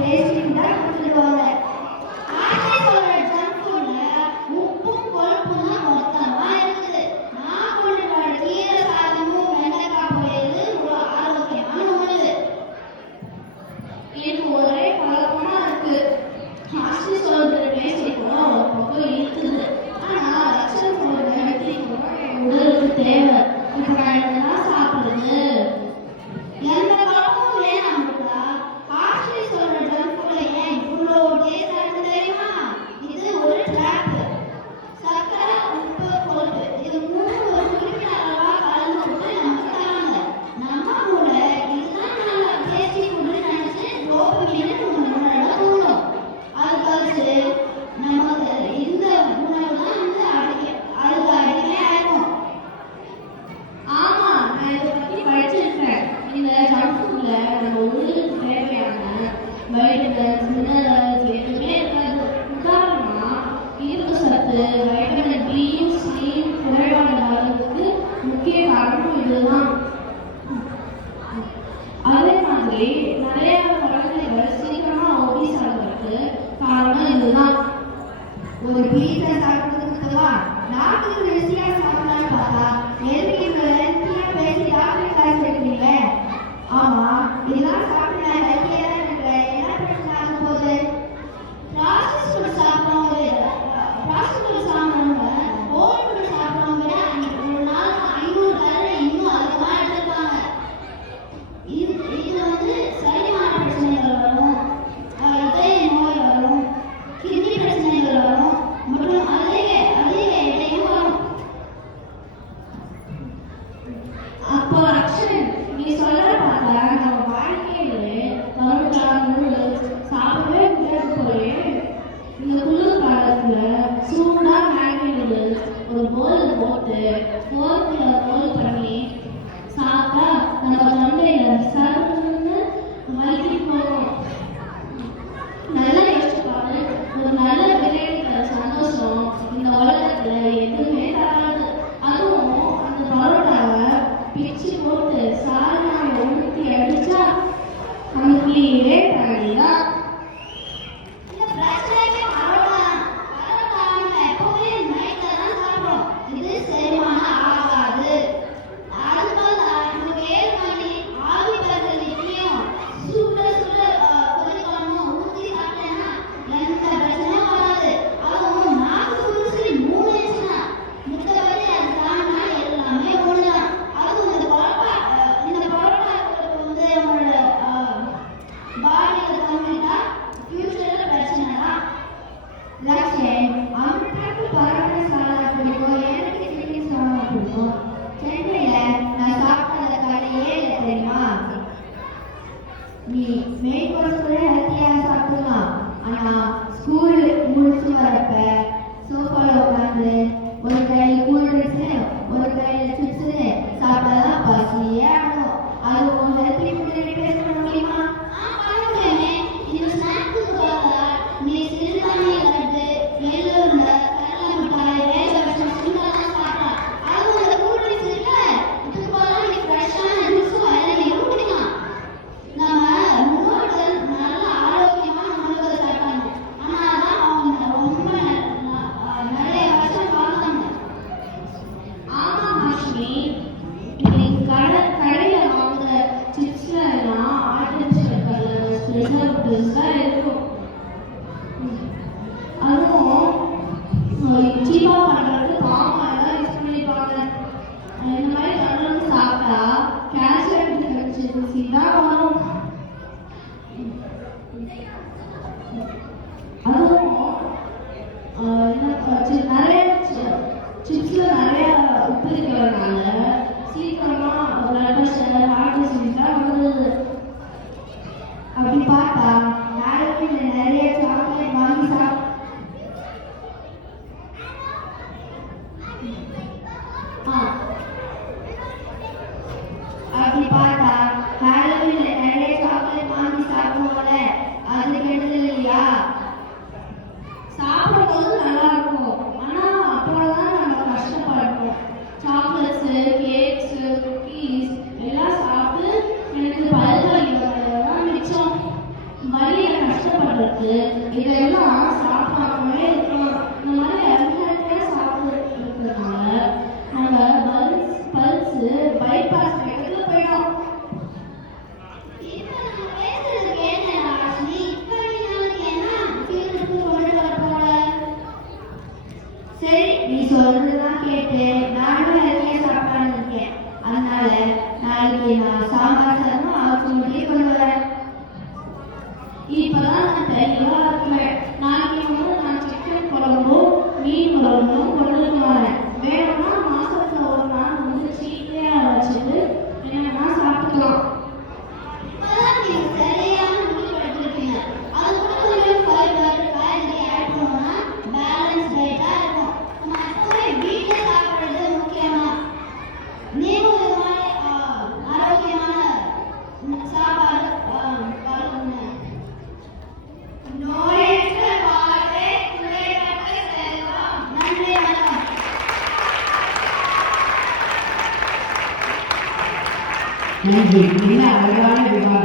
Tasting தான் கொடுத்துருவாங்க. ஆட்சி சொல்ற ஜங்க் ஃபுட்ல உப்பும் கொழுப்பும் தான் மொத்தமா இருக்குது. நான் கொண்டு வர கீரை சாதமும் வெண்டைக்காய் பொரியல் ஒரு ஆரோக்கியமான உணவு. இது ஒரே பழக்கமா இருக்கு. ஆட்சி சொல்ற டேஸ்டி கூட ஒரு பக்கம் இருக்குது. ஆனா லட்சம் சொல்ற வெற்றி கூட என் உடலுக்கு தேவை. இப்ப நான் என்னதான் சாப்பிடுறது? எந்த பழமும் வேணாம்னா ஆட்சி சொல்ற ஜங்க் ஃபுட்ல ஏன் இவ்வளோ டேஸ்டா இருக்கு தெரியுமா? இது ஒரு ட்ராப். சர்க்கரை, உப்பு, கொழுப்பு இது மூணு ஒரு குறிப்பிட்ட அளவா கலந்து விட்டு நமக்கு தராங்க. நம்ம கூட இதுதான் நல்லா டேஸ்டி ஃபுட்னு நினைச்சு டோபமைன் உணர தோணும். அது கழிச்சு நமக்கு இந்த உணவு தான் அதுக்கு அடிமையாகும். ஆமா, நான் இதை பத்தி படிச்சிருக்கேன். இந்த ஜங்க் ஃபுட்ல நம்ம உடலுக்கு தேவையான வைட்டமின்ஸ், மினரல்ஸ் எதுவுமே இருக்காது. உதாரணமா இரும்பு சத்து, வைட்டமின் பி, சி குறைபாடு அளவுக்கு முக்கிய காரணம் இதுதான். அதே மாதிரி நிறைய குழந்தைகள் சீக்கிரமா ஒபீஸ் ஆகிறதுக்கு காரணம் இதுதான். ஒரு பீஸா சாப்பிடுறதுக்கு நாட்டுக்கு ருசியா சாப்பிடலான்னு பார்த்தா எதுக்கு பேசி டாக்டர் கிளாஸ் எடுக்கிறீங்க? ஆமா, இதெல்லாம் சாப்பிட்டா ஹெல்த்தியா இருக்கிற என்ன பிரச்சனை ஆக போகுது? ப்ராசஸ் ஃபுட் சாப்பிட்றவங்க ஹோல் ஃபுட் சாப்பிட்றவங்க ஒரு நாள் 500 கலோரி இன்னும் அதிகமாக எடுத்துருப்பாங்க. இது செரிமான பிரச்சனைகள் வரும், இதய நோய் வரும், கிட்னி பிரச்சனைகள் வரும் மற்றும் அதிக எடையும் வரும். அப்போ அக்ஷன், நீ சொல்ற பார்த்தா நம்ம வாழ்க்கையிலே பரோட்டா, நூடுல்ஸ் சாப்பிடவே முடியாது போலே. இந்த குளிர் காலத்துல சூடா மேகி நூடுல்ஸ் ஒரு போல் போட்டு ஃபோர்க்ல ரோல் பண்ணி சாப்பிட்டா நம்ம தொண்டையில சருன்னு வலிக்கு போகும். நல்லா யோசிச்சு பாரு, ஒரு நல்ல பிரியாணி தர சந்தோஷம் இந்த உலகத்துல எதுவுமே தராது. அதுவும் அந்த பரோட்டாவை பிச்சு போட்டு சாதனாவை ஊற்றி அடிச்சா நமக்குள்ளேயே தனிதான். இது செரிமானம் ஆகாது. அதுபோல நமக்கு 7 மணி ஆவி பறக்கிற நிச்சயம் சுட சுட கொதிக்கணும் ஊற்றி சாப்பிட்டேன்னா எந்த பிரச்சனையும் வராது. அதுவும் நாக்கு ருசி 3 இருந்துச்சுன்னா மித்தபடி அது தானா எல்லாமே ஒண்ணுதான். அதுவும் இந்த பரோட்டா நம்மளோட பாடியில தங்கிட்டா ஃபியூச்சர்ல பிரச்சனை தான். லட்சன் அவனுக்கு பரோட்டா சாதா பிடிக்கும், எனக்கு சில்லி சாதா பிடிக்கும். சென்னையில நான் சாப்பிட்ட கடையே இல்லை தெரியுமா? நீ மெயின் கோர்ஸ் கூட ஹெல்த்தியா சாப்பிடலாம். ஆனா ஸ்கூல் முடிச்சு வரப்ப சோஃபால உட்காந்து ஒரு கையில கூல் ட்ரிங்க்ஸ் ஒரு கையில சிப்ஸ் சாப்பிட்டாதான் பசியே ஆகும். அது உங்க ஹெல்த்தி ஃபுட் பேச முடியுமா? பண்ண முடியுமே. இந்த ஸ்நாக்ஸுக்கு பதிலா நீ சிறுதானிய லட்டு, எள்ளுருண்டை, கடலை மிட்டாய், வேக வச்ச சுண்டெல்லாம் சாப்பிடலாம். அதுவும் இந்த கூல் ட்ரிங்க்ஸ் இருக்குல்ல, இதுக்கு பதிலா நீ ஃப்ரெஷ்ஷான ஜூஸும் இளநீரும் குடிக்கலாம். நம்ம முன்னோர்கள் நல்ல ஆரோக்கியமான உணவுகளை சாப்பிட்டாங்க. ஆனா அதான் அவங்க ரொம்ப நிறைய வருஷம் வாழ்ந்தாங்க. ஆமா மாஷ்மி, கடையில வாங்குற சிப்ஸ்ல எல்லாம் ஆர்டிஃபிஷியல் கலர்ஸ், ப்ரிசர்வேட்டிவ்ஸ் தான் இருக்கும். அதுவும் சீப்பா பண்றதுக்கு பாம் ஆயில் யூஸ் பண்ணிப்பாங்க. இந்த மாதிரி தொடர்ந்து சாப்பிட்டா கேல்சியம் டெஃபிஷியன்சி தான் வரும். அதுவும் நிறைய சிப்ஸ்ல நிறைய உப்பு இருக்கிறதுனால சீக்கிரமா பிளட் பிரஷர், ஹார்ட் டிசீஸ் தான் வருது. அப்படி பார்த்தா நாளைக்கு சத்து இதெல்லாம் சாப்பிடாமலே இருக்கலாம். இந்த மாதிரி அன்ஹெல்தியா சாப்பிட்டு இருக்கிறதுனால நம்ம பல்ஸ் பைபாஸ் வேகத்துல போயிடும். சரி, நீ சொல்றதுதான் கேட்டு நானும் ஹெல்த்தியா சாப்பிடலான்னு இருக்கேன். அதனால நாளைக்கு நான் சாம்பார் சாதமும் ஆச்சு கொண்டு வரேன். இப்பதான் நான் தெளிவா இருக்கிறேன். நாளைக்கு நான் சிக்கன் குழம்பும் மீன் குழம்பும் கொண்டு வரேன். வேணும்னா மாசத்துல ஒரு நாள் சீக்கிரா வச்சுட்டு என்னன்னா சாப்பிட்டுக்கலாம். நன்றி. என்ன அழகான விவாதம்.